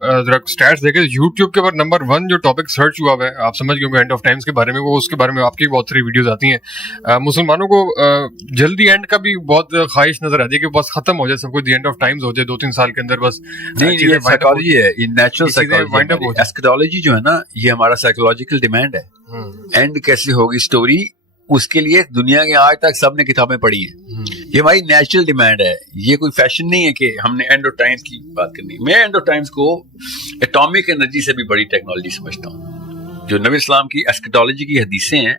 ذرا اسٹیٹس دیکھیں یوٹیوب کے اوپر نمبر 1 جو ٹاپک سرچ ہوا ہے, آپ سمجھ گئے اینڈ آف ٹائمز کے بارے میں, وہ اس کے بارے میں آپ کی بہت ساری ویڈیوز آتی ہیں. مسلمانوں کو جلدی اینڈ کا بھی بہت خواہش نظر آتی ہے کہ بس ختم ہو جائے سب کچھ, دی اینڈ آف ٹائمز ہو جائے 2-3 سال کے اندر بس. یہ سائیکالوجی ہے, یہ نیچرل سائیکالوجی. ایسکیٹالوجی جو ہے نا, یہ ہمارا سائیکولوجیکل ڈیمانڈ ہے. اینڈ کیسے ہوگی اسٹوری, اس کے لیے دنیا کے آج تک سب نے کتابیں پڑھی ہیں. یہ ہماری نیچرل ڈیمانڈ ہے, یہ کوئی فیشن نہیں ہے کہ ہم نے اینڈ آف ٹائمز کی بات کرنی. میں اینڈ آف ٹائمز کو ایٹامک انرجی سے بھی بڑی ٹیکنالوجی سمجھتا ہوں. جو نبی اسلام کی ایسکیٹالوجی کی حدیثیں ہیں,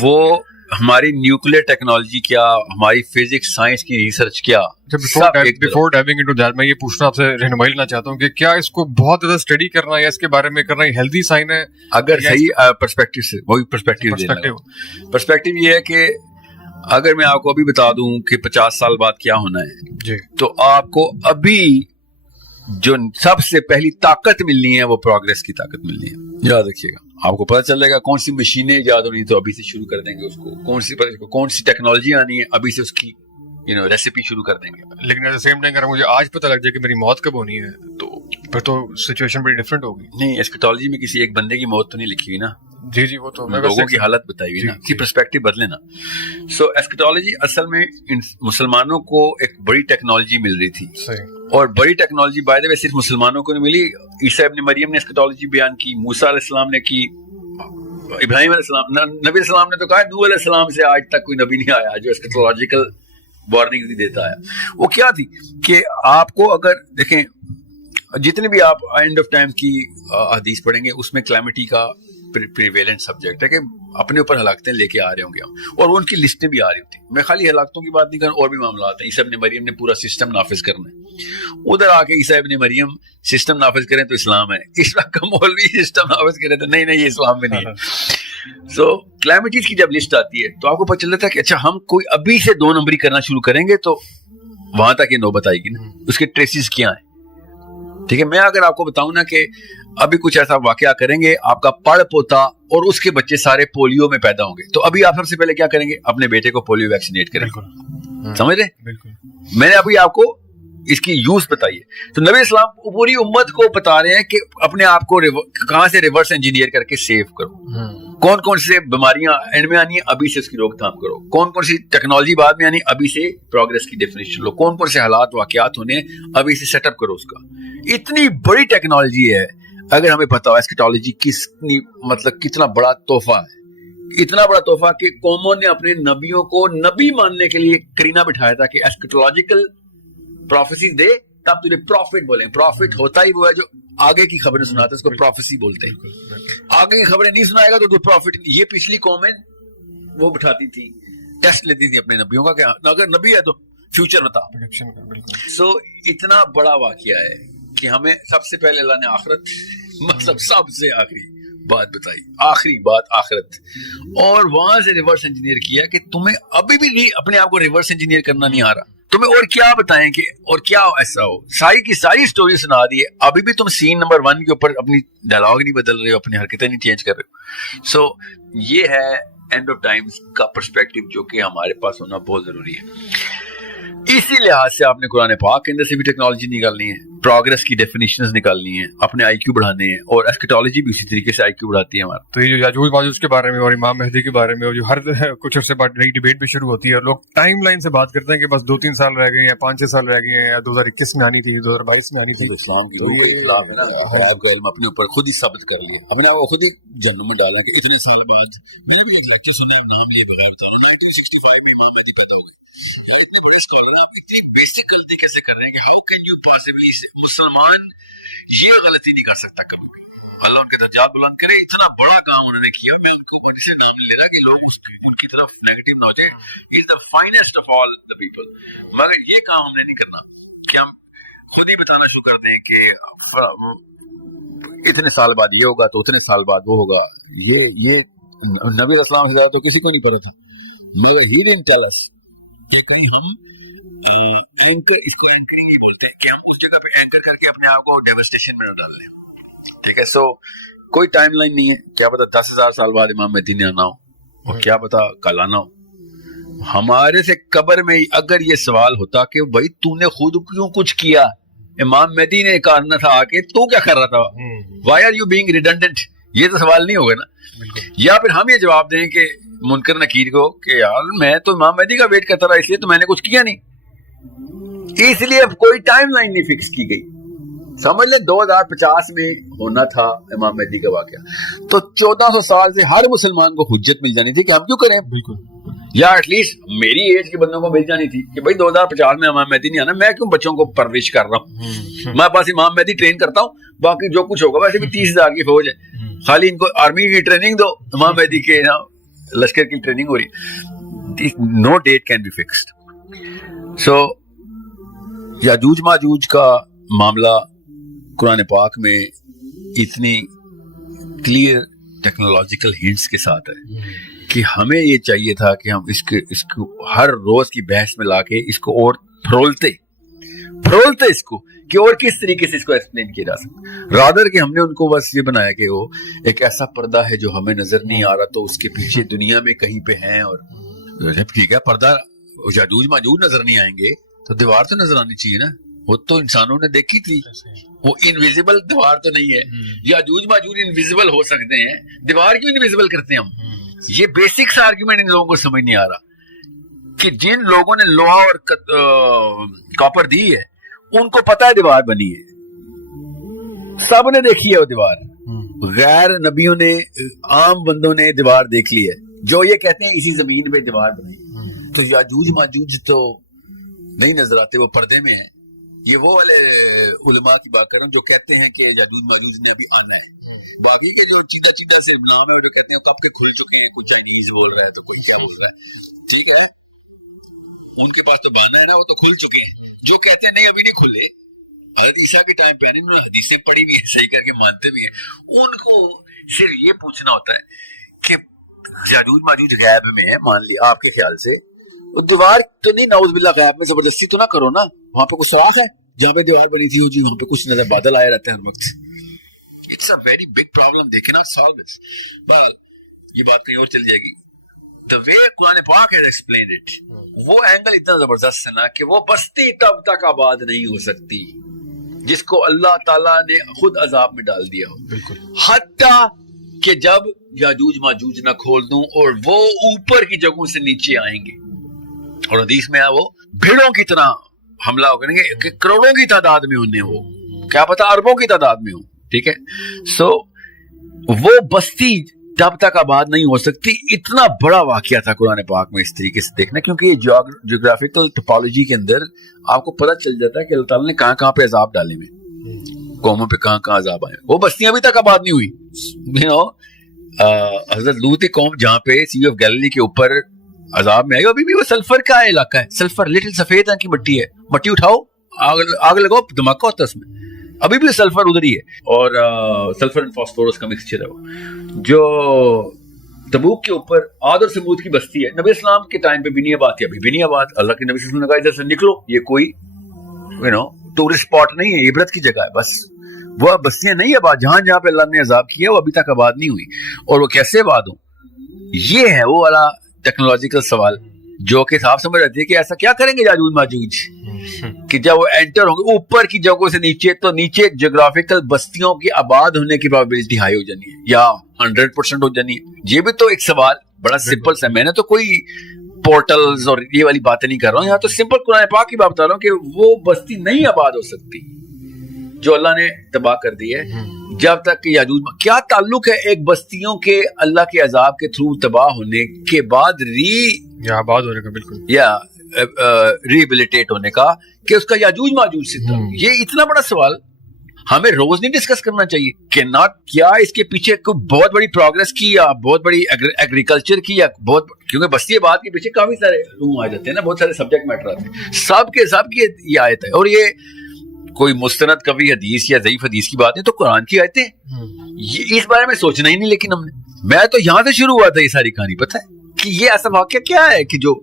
وہ ہماری نیوکلیئر ٹیکنالوجی کیا, ہماری فزکس سائنس کی ریسرچ کیا. بفور ڈائیونگ انٹو دیٹ, میں یہ پوچھنا آپ سے رہنمائی لینا چاہتا ہوں کہ کیا اس کو بہت زیادہ اسٹڈی کرنا یا اس کے بارے میں کرنا ہیلدی سائن ہے؟ اگر صحیح پرسپیکٹو سے, وہی پرسپیکٹو یہ ہے کہ اگر میں آپ کو ابھی بتا دوں کہ 50 سال بعد کیا ہونا ہے جی, تو آپ کو ابھی جو سب سے پہلی طاقت ملنی ہے وہ پروگریس کی طاقت ملنی ہے. یاد رکھیے گا, آپ کو پتہ چلے گا کون سی مشینیں ایجاد ہونی تو ابھی سے شروع کر دیں گے اس کو, کون سی ٹیکنالوجی آنی ہے ابھی سے اس کی ریسیپی شروع کر دیں گے. لیکن ایٹ دا سیم ٹائم اگر مجھے آج پتہ لگ جائے کہ میری موت کب ہونی ہے تو پھر تو سچویشن بڑی ڈفرینٹ ہوگی. نہیں, ایسکیٹالوجی میں کسی ایک بندے کی موت تو نہیں لکھی ہوئی نا. جی وہ تو لوگوں کی حالت بتائی ہوئی نا, کی پرسپیکٹو بدلے نا. سو ایسکیٹالوجی اصل میں مسلمانوں کو ایک بڑی ٹیکنالوجی مل رہی تھی, اور بڑی ٹیکنالوجی بائی دا وے صرف مسلمانوں کو نہیں ملی. عیسیٰ ابن مریم نے ایسکیٹالوجی بیان کی, موسیٰ علیہ السلام نے کی, ابراہیم علیہ السلام, نبی علیہ السلام نے تو کہا نوح علیہ السلام سے آج تک کوئی نبی نہیں آیا جو ایسکیٹالوجیکل وارننگ دیتا ہے. وہ کیا تھی کہ آپ کو اگر دیکھیں جتنے بھی آپ اینڈ آف ٹائم کی حدیث پڑھیں گے, اس میں کلیمٹی کا پریویلنٹ سبجیکٹ ہے کہ اپنے اوپر ہلاکتیں لے کے آ رہے ہوں گے ہم, اور ان کی لسٹیں بھی آ رہی ہوتی. میں خالی ہلاکتوں کی بات نہیں کر رہا, اور بھی معاملات ہیں. عیسیٰ ابن مریم نے پورا سسٹم نافذ کرنا ہے, ادھر آ کے عیسیٰ ابن مریم سسٹم نافذ کریں تو اسلام ہے, اسلام کا مولوی سسٹم نافذ کریں تو نہیں یہ اسلام میں نہیں ہے. سو کلیمٹیز کی جب لسٹ آتی ہے تو آپ کو پتہ چلتا ہے کہ اچھا ہم کوئی ابھی سے 2 نمبری کرنا شروع کریں گے تو وہاں تک یہ نوبت آئے گی نا, اس کے ٹریسز کیا ہیں. ٹھیک ہے, میں اگر آپ کو بتاؤں نا کہ ابھی کچھ ایسا واقعہ کریں گے, آپ کا پڑ پوتا اور اس کے بچے سارے پولیو میں پیدا ہوں گے, تو ابھی آپ سب سے پہلے کیا کریں گے, اپنے بیٹے کو پولیو ویکسینیٹ کریں. سمجھ رہے؟ بالکل. میں نے ابھی آپ کو اس کی یوز بتائی ہے. تو نبی اسلام پوری امت کو بتا رہے ہیں کہ اپنے آپ کو کہاں سے ریورس انجینئر کر کے سیو کرو, کون کون سے بیماریاں اینڈ میں آنی ہے ابھی سے اس کی روک تھام کرو, کون کون سی ٹیکنالوجی بعد میں آنی ابھی سے پروگریس کی ڈیفینیشن لو, کون کون سے حالات واقعات ہونے ابھی سے سیٹ اپ کرو اس کا. اتنی بڑی ٹیکنالوجی ہے, اگر ہمیں پتا ہو ایسکیٹالوجی کتنا بڑا تحفہ ہے, اتنا بڑا تحفہ کہ قوموں نے اپنے نبیوں کو نبی ماننے کے لیے کرینہ بٹھایا تھا کہ ایسکیٹالوجیکل پروفیسی دے تب تجھے پروفٹ بولیں. پروفٹ ہوتا ہی وہ ہے جو آگے کی خبریں سناتا ہے, اس کو پروفیسی بولتے ہیں. آگے کی خبریں نہیں سنائے گا تو پروفٹ. یہ پچھلی قومیں وہ بٹھاتی تھی, ٹیسٹ لیتی تھی اپنے نبیوں کا کہ اگر نبی ہے تو فیوچر بتا. سو اتنا بڑا واقعہ ہے کہ ہمیں سب سے پہلے اللہ نے آخرت سب سے آخری بات بتائی, آخری بات آخرت, اور وہاں سے ریورس انجینئر کیا کہ تمہیں ابھی بھی نہیں اپنے آپ کو ریورس انجینئر کرنا نہیں آ رہا, تمہیں اور کیا بتائیں کہ اور کیا ایسا ہو. ساری کی ساری سٹوری سنا دی ہے, ابھی بھی تم سین نمبر 1 کے اوپر اپنی ڈائلاگ نہیں بدل رہے ہو, اپنی حرکتیں نہیں چینج کر رہے ہو. سو یہ ہے اینڈ آف ٹائمز کا پرسپیکٹو جو کہ ہمارے پاس ہونا بہت ضروری ہے. اسی لحاظ سے آپ نے قرآن پاک کے اندر سے بھی ٹیکنالوجی نکالنی ہے, پروگریس کی ڈیفینیشنز نکالنی ہے, اپنے آئی کیو بڑھانے ہیں, اور ایسکیٹالوجی بھی اسی طریقے سے آئی کیو بڑھاتی ہے ہمارا. تو یہ جو یاجوج ماجوج کے بارے میں اور امام مہدی کے بارے میں, اور جو ہر کچھ عرصے بعد نئی ڈیبیٹ بھی شروع ہوتی ہے, اور لوگ ٹائم لائن سے بات کرتے ہیں کہ بس 2-3 سال رہ گئے ہیں, 5-6 سال رہ گئے ہیں, یا 2021 میں آنی تھی, 2022 میں آنی تھی. اسلام کی روح کے خلاف ہے نا, آپ کا علم اپنے اوپر خود ہی ثابت کر لیا, ہم نے وہ خود ہی جنم میں ڈالا کہ اتنے سال بعد. میں نے بھی ایک لیکچر سنا, نام لیے بغیر بتا رہا ہوں, 1965 میں امام مہدی پیدا ہوئے. اتنے بڑے اسکالر آپ اتنی بیسک غلطی کیسے کر رہے ہیں کہ ہاؤ کین یو پاسبلی, مسلمان یہ غلطی نہیں کر سکتا کبھی بھی. اللہ ان کے درجات بلند کرے, اتنا بڑا کام انہوں نے کیا. میں ان کو خود سے نام نہیں لے رہا کہ لوگ ان کی طرف نیگیٹو نہ ہو جائے. He is the finest of all the people. مگر یہ کام ہم نے نہیں کرنا کہ ہم خود ہی بتانا شروع کر دیں کہ اتنے سال بعد یہ ہوگا تو اتنے سال بعد وہ ہوگا. یہ نبی اسلام سے زیادہ تو کسی کو نہیں پتا تھا. مگر ہی ڈنٹ ٹیل اس کہ کہیں ہم اینکر, اس کو اینکرنگ ہی بولتے ہیں, کہ ہم اس جگہ پہ اینکر کر کے اپنے آپ کو ڈیوسٹیشن میں نہ ڈال لیں. ٹھیک ہے, سو کوئی ٹائم لائن نہیں ہے. کیا پتا 10,000 سال بعد امام مہدی نے آنا ہو, اور کیا پتا کل آنا ہو. ہمارے سے قبر میں اگر یہ سوال ہوتا کہ بھائی تو نے خود کیوں کچھ کیا, امام مہدی نے کرنا تھا آ کے تو کیا کر رہا تھا, why are you being redundant, یہ تو سوال نہیں ہوگا نا. یا پھر ہم یہ جواب دیں کہ منکر نکیر کو کہ یار میں تو امام مہدی کا ویٹ کرتا رہا اس لیے تو میں نے کچھ کیا نہیں, اس لیے اب کوئی ٹائم لائن نہیں فکس کی گئی. سمجھ لیں 2050 میں ہونا تھا امام مہدی کا واقعہ, تو 1400 سال سے ہر مسلمان کو حجت مل جانی تھی کہ ہم کیوں کریں, بالکل, یا ایٹ لیسٹ میری ایج کے بندوں کو مل جانی تھی کہ بھائی 2050 میں امام مہدی نہیں آنا, میں کیوں بچوں کو پرورش کر رہا ہوں, میں پاس امام مہدی ٹرین کرتا ہوں, باقی جو کچھ ہوگا, ویسے بھی 30,000 کی فوج ہے, خالی ان کو آرمی کی ٹریننگ دو, امام مہدی کے لشکر کی ٹریننگ ہو رہی ہے. نو ڈیٹ کین بی فکسڈ. سو یاجوج ماجوج کا معاملہ قرآن پاک میں اتنی کلیئر ٹیکنالوجیکل ہنٹس کے ساتھ ہے کہ ہمیں یہ چاہیے تھا کہ ہم اس کو ہر روز کی بحث میں لا کے اس کو اور پھرولتے اس کو کہ اور کس طریقے سے اس کو ایکسپلین کیا جا سکتا. رادر کہ ہم نے ان کو بس یہ بنایا کہ وہ ایک ایسا پردہ ہے جو ہمیں نظر نہیں آ رہا, تو اس کے پیچھے دنیا میں کہیں پہ ہیں, اور ٹھیک ہے پردہ یاجوج ماجوج نظر نہیں آئیں گے تو دیوار تو نظر آنی چاہیے نا, وہ تو انسانوں نے دیکھی تھی, وہ انویزیبل دیوار تو نہیں ہے. یاجوج ماجوج انویزیبل ہو سکتے ہیں, دیوار کیوں انویزیبل کرتے ہیں ہم؟ یہ بیسک سا آرگیومنٹ ان لوگوں کو سمجھ نہیں آ رہا کہ جن لوگوں نے لوہا اور کاپر دی ہے ان کو پتا ہے دیوار بنی ہے, سب نے دیکھی ہے وہ دیوار, غیر نبیوں نے, عام بندوں نے دیوار دیکھ لی ہے, جو یہ کہتے ہیں اسی زمین پہ دیوار بنی. تو یاجوج ماجوج تو نہیں نظر آتے, وہ پردے میں ہیں. یہ وہ والے علماء کی بات کر رہا ہوں جو کہتے ہیں کہ یاجوج ماجوج نے ابھی آنا ہے. باقی کے جو چیدہ سے نام ہے جو کہتے ہیں کب کے کھل چکے ہیں, کوئی چائنیز بول رہا ہے تو کوئی کیا بول رہا ہے, ٹھیک ہے, ان کے پاس تو بانا ہے نا, وہ تو کھل چکے ہیں. جو کہتے ہیں نہیں ابھی نہیں کھلے, حضرت عیسیٰ کے ٹائم پہ انہوں نے حدیثیں پڑھی بھی ہیں, صحیح کر کے مانتے بھی ہیں, ان کو صرف یہ پوچھنا ہوتا ہے کہ یاجوج ماجوج غیب میں ہے, مان لیا آپ کے خیال سے, دیوار تو نہیں, نعوذ باللہ غیب میں زبردستی تو نہ کرو نا, وہاں پہ کوئی سوراخ ہے جہاں پہ دیوار بنی تھی, جی وہاں پہ کچھ نظر بادل آیا رہتا ہے ہر وقت. It's a very big problem, they can not solve it. بہرحال یہ بات کہیں اور چل جائے گی. The way قرآن پاک has explained it, وہ اینگل اتنا زبردست ہے نا کہ وہ بستی تب تک آباد نہیں ہو سکتی جس کو اللہ تعالیٰ نے خود عذاب میں ڈال دیا ہو, بالکل, حتیٰ کہ جب یاجوج ماجوج نہ کھول دوں اور وہ اوپر کی جگہوں سے نیچے آئیں گے, اور حدیث میں وہ بھیڑوں کی طرح حملہ کریں گے کہ کروڑوں کی تعداد میں انہیں ہو, کیا پتا اربوں کی تعداد میں ہو, ٹھیک ہے. سو وہ بستی تب تک آباد نہیں ہو سکتی. اتنا بڑا واقعہ تھا قرآن پاک میں اس طریقے سے دیکھنا, کیونکہ یہ جیوگرافیکل ٹپالوجی کے اندر آپ کو پتہ چل جاتا ہے کہ اللہ تعالیٰ نے کہاں کہاں پہ عذاب ڈالے ہوئے, قوموں پہ کہاں کہاں عذاب آئے. وہ بستیاں ابھی تک آباد نہیں ہوئی. حضرت لوط کی قوم جہاں پہ سی آف گیلیلی کے اوپر عذاب میں آئی, ابھی بھی وہ سلفر کا علاقہ ہے, سلفر لٹل سفید رنگ کی مٹی ہے, مٹی اٹھاؤ آگ لگاؤ دھماکہ ہوتا ہے اس میں, ابھی بھی سلفر ادھر ہی ہے, اور سلفر اینڈ فاسفورس کا مکسچر ہے وہ. جو تبوک کے اوپر عاد اور سمود کی بستی ہے, نبی اسلام کے ٹائم پہ بھی نہیں آباد تھی, ابھی بھی نہیں آباد. اللہ کے نبی صلی اللہ علیہ وسلم نے کہا ادھر سے نکلو, یہ کوئی ٹورسٹ اسپاٹ نہیں ہے, عبرت کی جگہ ہے بس. وہ بستیاں نہیں آباد, جہاں جہاں پہ اللہ نے عذاب کیا وہ ابھی تک آباد نہیں ہوئی, اور وہ کیسے آباد ہوں. یہ ہے وہ والا ٹیکنالوجیکل سوال جو کہ صاحب سمجھ رہتے ہیں کہ ایسا کیا کریں گے یاجوج ماجوج کہ جب وہ انٹر ہوں گے اوپر کی جگہوں سے نیچے, تو نیچے جغرافیکل بستیوں کی آباد ہونے کی پروبیبلٹی ہائی ہو جانی ہے یا 100% ہو جانی ہے. یہ بھی تو ایک سوال بڑا سمپل سا, میں نے تو کوئی پورٹلز اور یہ والی باتیں نہیں کر رہا ہوں, یہاں تو سمپل قرآن پاک کی بات بتا رہا ہوں کہ وہ بستی نہیں آباد ہو سکتی جو اللہ نے تباہ کر دی ہے جب تک کہ یاجوج. کیا تعلق ہے ایک بستیوں کے اللہ کے عذاب کے تھرو تباہ ہونے کے بعد یا آباد ہونے کا, بالکل, یا ریبیلیٹیٹ ہونے کا, کہ اس کا یاجوج ماجوج سے تھا. یہ اتنا بڑا سوال ہمیں روز نہیں ڈسکس کرنا چاہیے کہ ناٹ کیا اس کے پیچھے کوئی بہت بڑی پروگرس کی یا بہت بڑی ایگریکلچر کی یا بہت, کیونکہ بستی آباد کے پیچھے کافی سارے علوم آ جاتے ہیں نا, بہت سارے سبجیکٹ میٹر آتے ہیں, سب کی یہ آیت ہے. اور یہ کوئی مستند کبھی حدیث یا ضعیف حدیث کی بات نہیں, تو قرآن کی آیتیں, اس بارے میں سوچنا ہی نہیں. لیکن ہم نے, میں تو یہاں سے شروع ہوا تھا یہ ساری کہانی, پتہ ہے کہ یہ ایسا واقعہ کیا ہے کہ جو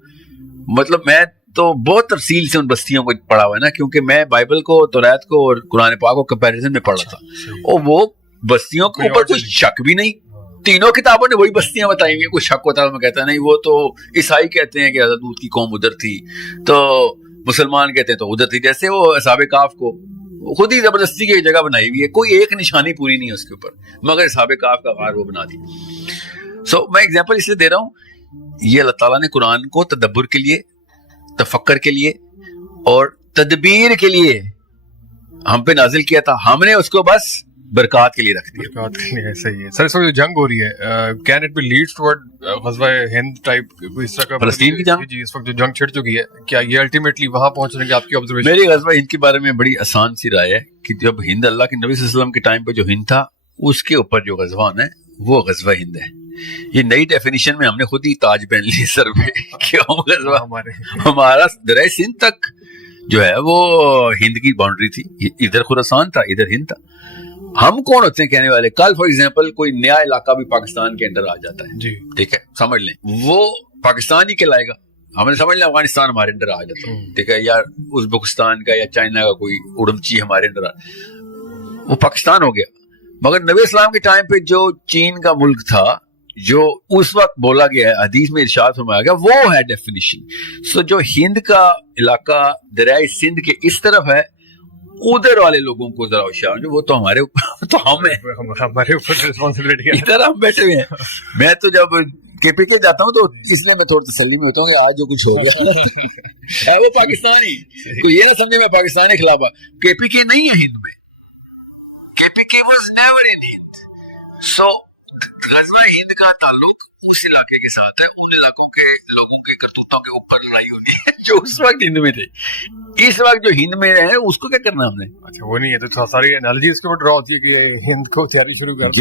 مطلب میں تو بہت تفصیل سے ان بستیوں کو پڑھا ہوا ہے نا, کیونکہ میں بائبل کو, توریت کو اور قرآن پاک کو کمپیریزن میں پڑھا تھا, اور وہ بستیوں کے اوپر کوئی شک بھی نہیں. تینوں کتابوں نے وہی بستیاں بتائی ہوئی, کوئی شک ہوتا ہے میں کہتا نہیں وہ تو عیسائی کہتے ہیں کہ حضرت کی قوم ادھر تھی, تو مسلمان کہتے ہیں تو ادھر تھی. جیسے وہ اصحاب کہف کو خود ہی زبردستی کی جگہ بنائی ہوئی ہے, کوئی ایک نشانی پوری نہیں ہے اس کے اوپر, مگر اصحاب کہف کا غار وہ بنا دی. سو میں ایگزامپل اس لیے دے رہا ہوں, یہ اللہ تعالیٰ نے قرآن کو تدبر کے لیے, تفکر کے لیے اور تدبیر کے لیے ہم پہ نازل کیا تھا, ہم نے اس کو بس برکات کے لیے رکھ دیا. برکات کے لیے, صحیح ہے سر. اس وقت جو جنگ ہو رہی ہے, can it be leads toward غزوہ ہند ٹائپ کوئی اس طرح کا, فلسطین کی جنگ؟ جی, اس وقت جو جنگ چھڑ چکی ہے, کیا یہ الٹیمیٹلی وہاں پہنچنے کی آپ کی آبزرویشن؟ میری غزوہ ہند کے بارے میں بڑی آسان سی رائے ہے کہ جب ہند, اللہ کے نبی صلی اللہ علیہ وسلم کے ٹائم پہ جو ہند تھا, اس کے اوپر جو غزوہ ہے وہ غزوہ ہند ہے. یہ نئی ڈیفینیشن میں ہم نے خود ہی تاج پہن لی سر پہ کہ ہمارا دریائے سندھ تک جو ہے وہ ہند کی باؤنڈری تھی, ادھر خراسان تھا, ادھر ہند تھا. ہم کون ہوتے ہیں کہنے والے؟ کل فار ایگزامپل کوئی نیا علاقہ بھی پاکستان کے اندر آ جاتا ہے, جی ٹھیک ہے, سمجھ لیں وہ پاکستان ہی کہلائے گا. ہم نے سمجھ لیں افغانستان ہمارے اندر آ جاتا ہے, ٹھیک ہے, یا ازبکستان کا یا چائنا کا کوئی اڑمچی ہمارے اندر وہ پاکستان ہو گیا. مگر نبی اسلام کے ٹائم پہ جو چین کا ملک تھا, جو اس وقت بولا گیا ہے, حدیث میں ارشاد فرمایا گیا, وہ ہے ڈیفینیشن. سو جو ہند کا علاقہ دریائے سندھ کے اس طرف ہے, ادھر والے لوگوں کو ذرا ہوشیار جو, وہ تو ہمارے اوپر, تو ہمارے اوپر رسپانسبلٹی ہے. ادھر ہم بیٹھے ہوئے ہیں. میں تو جب کے پی کے جاتا ہوں تو اس لیے میں تھوڑی تسلی میں ہوتا ہوں کہ آج جو کچھ ہو گیا وہ پاکستانی, تو یہ نہ سمجھے میں پاکستانی خلاف ہے. کے پی کے نہیں ہے ہند میں, کے پی کے واز نیور ان ہند. سو غزوہ ہند کا تعلق اس علاقے کے ساتھ ہے, ان علاقوں کے لوگوں کے کرتوتوں کے اوپر لڑائی ہونی ہے جو اس وقت ہند میں تھے. اس وقت جو ہند میں ہے اس کو کیا کرنا ہم نے؟ اچھا وہ نہیں ہے, تو ساری انالوجی اس کے اوپر ڈرا ہوتی ہے کہ ہند کو تیاری شروع کر.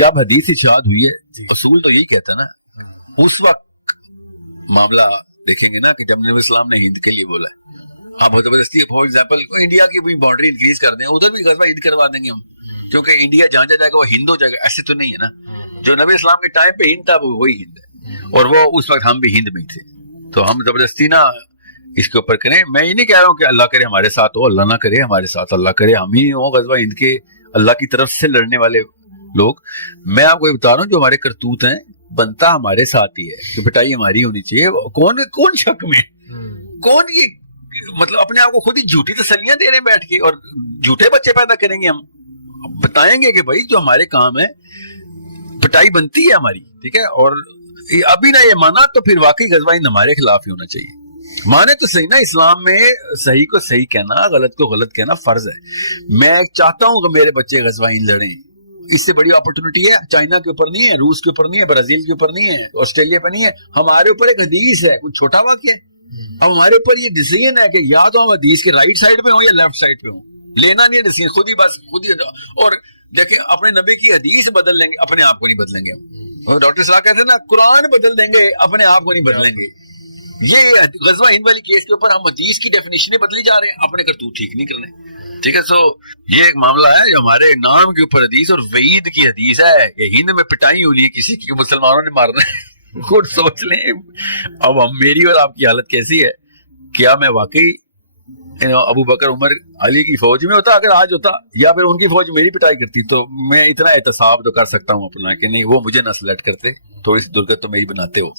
جب حدیث ارشاد ہوئی ہے, اصول تو یہی کہتا ہے نا, اس وقت معاملہ دیکھیں گے نا کہ جب نبی اسلام نے ہند کے لیے بولا ہے, آپ زبردستی فار ایگزامپل انڈیا کی بھی باؤنڈری انکریز کر دیں, ادھر بھی غزوہ ہند کروا دیں گے ہم, کیونکہ انڈیا جہاں جائے گا وہ ہند ہو جائے گا. ایسے تو نہیں ہے نا, جو نبی اسلام کے ٹائم پہ ہند تھا وہ وہی ہند ہے, اور وہ اس وقت ہم بھی ہند میں تھے. تو ہم زبردستی نا اس کے اوپر کریں. میں یہ نہیں کہہ رہا ہوں کہ اللہ کرے ہمارے ساتھ ہو, اللہ نہ کرے ہمارے ساتھ, اللہ کرے ہم ہی ہوں غزوہ ہند کے اللہ کی طرف سے لڑنے والے لوگ. میں آپ کو یہ بتا رہا ہوں جو ہمارے کرتوت ہیں, بنتا ہمارے ساتھ ہی ہے کہ پٹائی ہماری ہونی چاہیے. کون شک میں, کون یہ مطلب اپنے آپ کو خود ہی جھوٹی تسلیاں دے رہے ہیں بیٹھ کے, اور جھوٹے بچے پیدا کریں گے. ہم بتائیں گے کہ بھائی جو ہمارے کام ہے پٹائی بنتی ہے ہماری, ٹھیک ہے, اور ابھی نہ یہ مانا تو پھر واقعی غزوہ ہند ہمارے خلاف ہی ہونا چاہیے. مانے تو صحیح نا, اسلام میں صحیح کو صحیح کہنا, غلط کو غلط کہنا فرض ہے. میں چاہتا ہوں کہ میرے بچے غزوہ ہند لڑیں, اس سے بڑی اپرچونٹی ہے. چائنا کے اوپر نہیں ہے, روس کے اوپر نہیں ہے, برازیل کے اوپر نہیں ہے, آسٹریلیا پہ نہیں ہے, ہمارے اوپر ایک حدیث ہے, کوئی چھوٹا واقعہ ہے. اب ہمارے اوپر یہ ڈیسیژن ہے کہ یا تو ہم حدیث کے رائٹ سائڈ پہ ہوں یا لیفٹ سائڈ پہ ہوں, لینا نہیں ہے ڈیسیژن, خود ہی بس خود ہی. اور دیکھیں اپنے نبی کی حدیث بدل لیں گے, اپنے آپ کو نہیں بدلیں گے. ڈاکٹر صلاح کہتے ہیں نا, قرآن بدل دیں گے, اپنے آپ کو نہیں بدلیں گے. یہ غزوہ ہند والی کیس کے اوپر ہم حدیث کی ڈیفینیشنیں بدلی جا رہے ہیں, اپنے کرتوت ٹھیک نہیں کرنے, ٹھیک ہے. سو یہ ایک معاملہ ہے جو ہمارے نام کے اوپر حدیث اور وعید کی حدیث ہے کہ ہند میں پٹائی ہونی ہے کسی کی, مسلمانوں نے مارنا ہے. خود سوچ لیں اب ہم, میری اور آپ کی حالت کیسی ہے. کیا میں واقعی ابو بکر عمر علی کی فوج میں ہوتا اگر آج ہوتا, یا پھر ان کی فوج میری پٹائی کرتی, تو میں اتنا احتساب تو کر سکتا ہوں اپنا کہ نہیں وہ مجھے نہ سلیکٹ کرتے, تھوڑی سی درگت تو میری بناتے ہو.